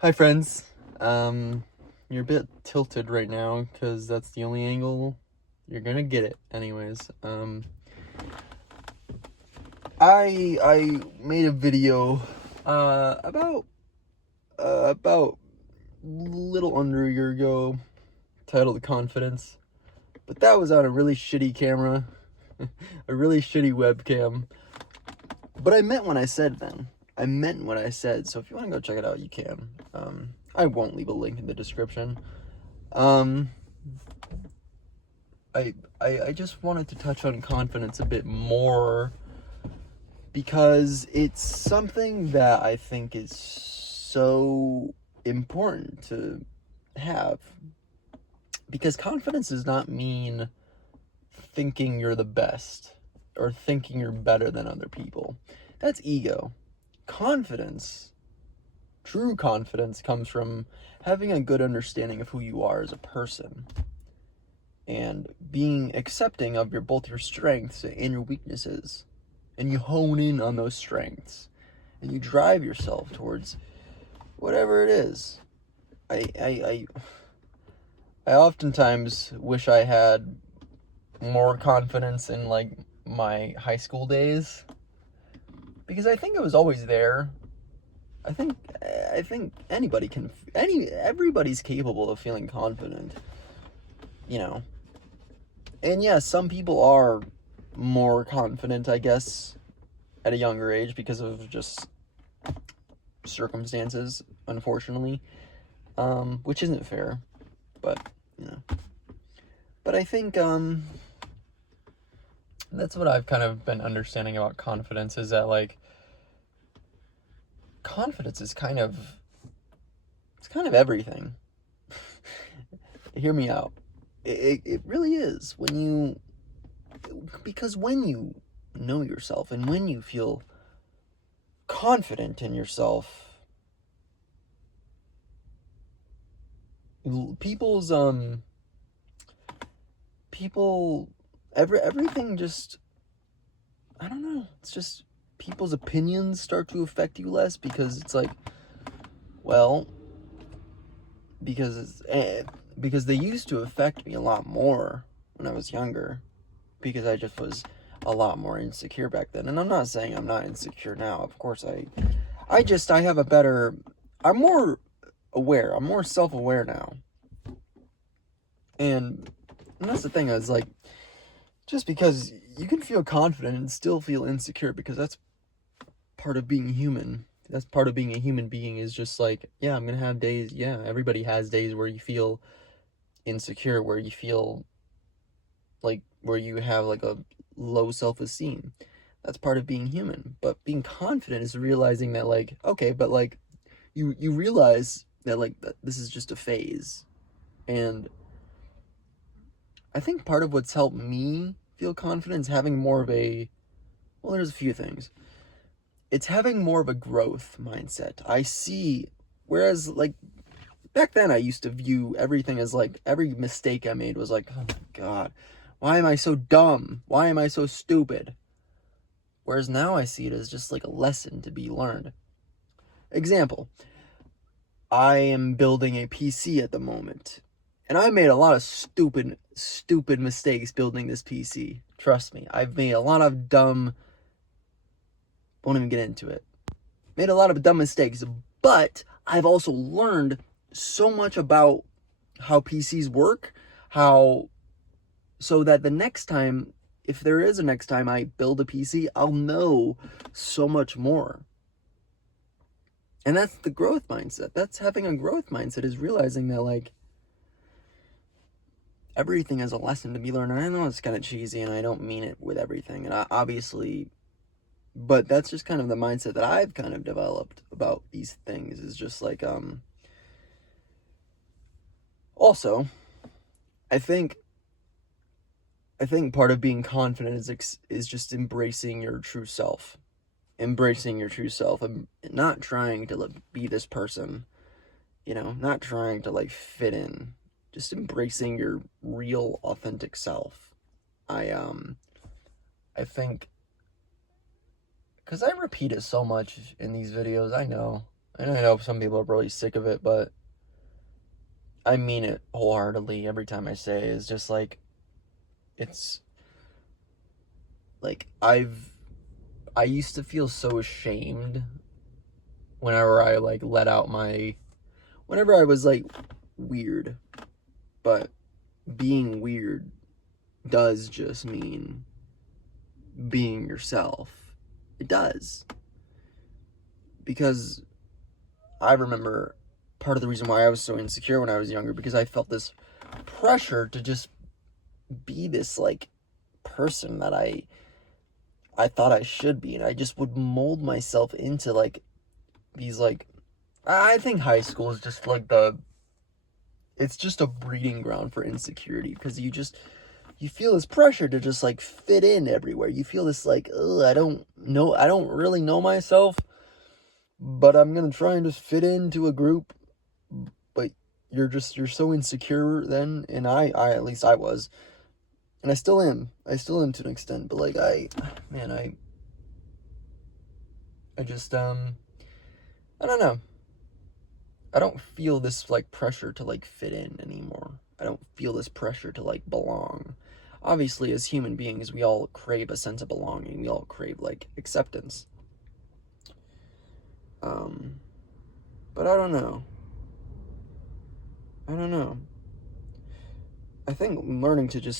Hi friends. You're a bit tilted right now because that's the only angle you're gonna get it anyways. I made a video about little under a year ago titled Confidence, but that was on a really shitty camera, a really shitty webcam. But I meant what I said then. I meant what I said, so if you want to go check it out, you can. I won't leave a link in the description. Um, I just wanted to touch on confidence a bit more because it's something that I think is so important to have. Because confidence does not mean thinking you're the best or thinking you're better than other people. That's ego. Confidence, true confidence, comes from having a good understanding of who you are as a person and being accepting of both your strengths and your weaknesses, and you hone in on those strengths and you drive yourself towards whatever it is. I oftentimes wish I had more confidence in like my high school days, because I think it was always there. I think everybody's capable of feeling confident, you know. And yes, some people are more confident, I guess, at a younger age because of just circumstances, unfortunately, which isn't fair, but, you know. But I think, that's what I've kind of been understanding about confidence, is that, like, confidence is it's kind of everything. Hear me out. It really is. Because when you know yourself and when you feel confident in yourself, people's people everything just, I don't know, it's just people's opinions start to affect you less, because it's like, well, because they used to affect me a lot more when I was younger, because I just was a lot more insecure back then. And I'm not saying I'm not insecure now. Of course I have a better, I'm more aware. I'm more self-aware now. And that's the thing, is like, just because you can feel confident and still feel insecure, because that's part of being human. That's part of being a human being, is just like, yeah, I'm gonna have days. Yeah, everybody has days where you feel insecure, where you feel like, where you have like a low self-esteem. That's part of being human. But being confident is realizing that, like, okay, but like, you realize that, like, that this is just a phase. And I think part of what's helped me feel confident is having more of a, well, there's a few things. It's having more of a growth mindset. I see, whereas like back then I used to view everything as like, every mistake I made was like, oh my God, why am I so dumb? Why am I so stupid? Whereas now I see it as just like a lesson to be learned. Example, I am building a PC at the moment, and I made a lot of stupid mistakes building this PC. Trust me, I've made a lot of dumb, won't even get into it. Made a lot of dumb mistakes, but I've also learned so much about how PCs work, so that the next time, if there is a next time I build a PC, I'll know so much more. And that's the growth mindset. That's having a growth mindset, is realizing that, like, everything is a lesson to be learned. And I know it's kind of cheesy, and I don't mean it with everything, and obviously, but that's just kind of the mindset that I've kind of developed about these things, is just like, also, I think part of being confident is just embracing your true self. Embracing your true self, and not trying to, like, be this person, not trying to, like, fit in. Just embracing your real, authentic self. I think, because I repeat it so much in these videos, I know. And I know some people are really sick of it, but I mean it wholeheartedly every time I say it. It's just like, it's like I used to feel so ashamed whenever I like whenever I was like weird. But being weird does just mean being yourself. It does. Because I remember part of the reason why I was so insecure when I was younger, because I felt this pressure to just be this like person that I thought I should be, and I just would mold myself into like these like, I think high school is just like it's just a breeding ground for insecurity, because you feel this pressure to just like fit in everywhere. You feel this like, I don't really know myself, but I'm gonna try and just fit into a group. But you're so insecure then, and I at least I was, and I still am to an extent, but like I just I don't know. I don't feel this like pressure to like fit in anymore. I don't feel this pressure to like belong. Obviously, as human beings, we all crave a sense of belonging. We all crave like acceptance. But I don't know. I think learning to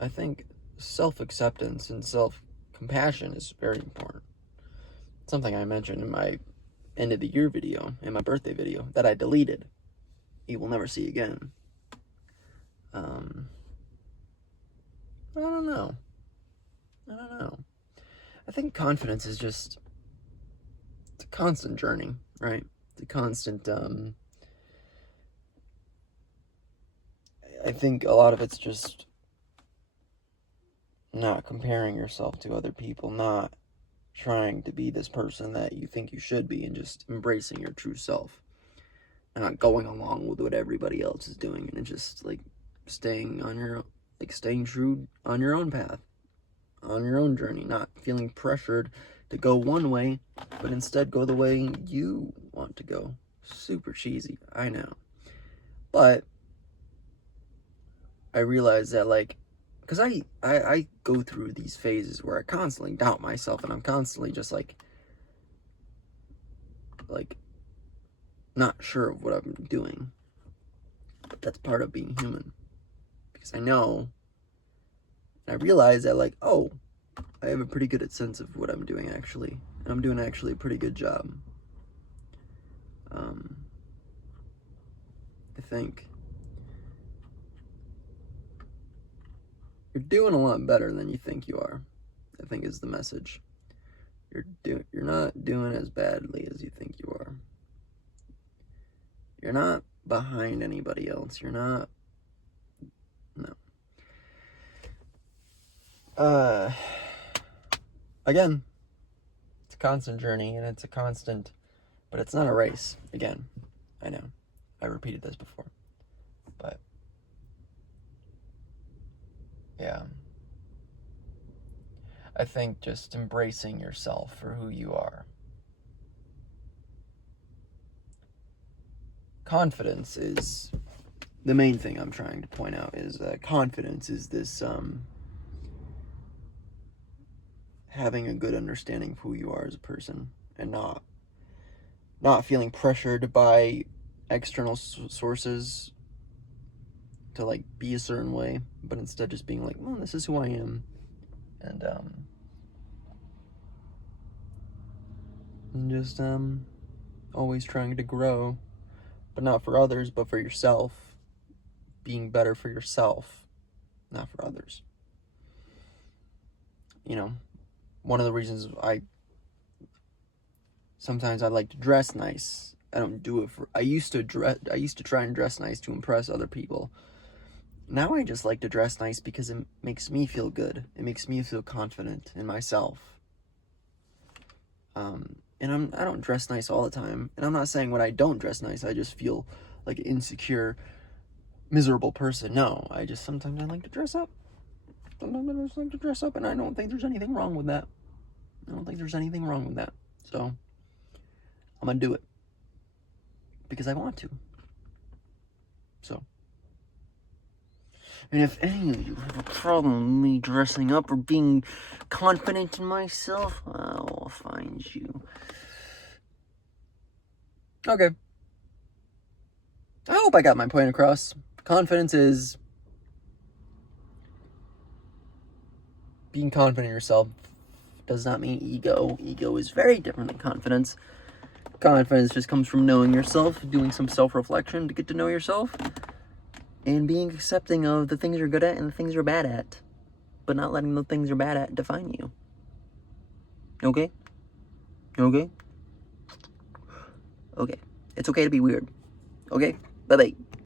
I think self-acceptance and self-compassion is very important. Something I mentioned in my end of the year video, in my birthday video, that I deleted. You will never see again. I don't know. I think confidence is it's a constant journey, right? It's a constant, I think a lot of it's just not comparing yourself to other people, not trying to be this person that you think you should be, and just embracing your true self, and not going along with what everybody else is doing, and just like staying true on your own path, on your own journey, not feeling pressured to go one way, but instead go the way you want to go. Super cheesy, I know. But I realize that like, because I go through these phases where I constantly doubt myself, and I'm constantly just like not sure of what I'm doing. But that's part of being human, because I know, and I realize that like, oh, I have a pretty good sense of what I'm doing actually, and I'm doing actually a pretty good job. I think you're doing a lot better than you think you are, I think is the message. You're not doing as badly as you think you are. You're not behind anybody else. You're not. No. Again, it's a constant journey, and it's a constant, but it's not a race. Again, I know. I repeated this before. But yeah. I think just embracing yourself for who you are. Confidence is the main thing I'm trying to point out, is confidence is this having a good understanding of who you are as a person, and not feeling pressured by external sources to like be a certain way, but instead just being like, well, this is who I am, and just always trying to grow, but not for others, but for yourself, being better for yourself, not for others. You know, one of the reasons sometimes I like to dress nice. I don't do it I used to try and dress nice to impress other people. Now I just like to dress nice because it makes me feel good. It makes me feel confident in myself. And I don't dress nice all the time. And I'm not saying when I don't dress nice, I just feel like an insecure, miserable person. No, sometimes I like to dress up. Sometimes I just like to dress up, and I don't think there's anything wrong with that. So, I'm I'm gonna do it. Because I want to. So. And if any of you have a problem with me dressing up or being confident in myself, I'll find you. Okay. I hope I got my point across. Confidence is being confident in yourself. Does not mean ego. Ego is very different than confidence. Confidence just comes from knowing yourself, doing some self-reflection to get to know yourself, and being accepting of the things you're good at and the things you're bad at, but not letting the things you're bad at define you. Okay? Okay? Okay. It's okay to be weird. Okay? Bye-bye.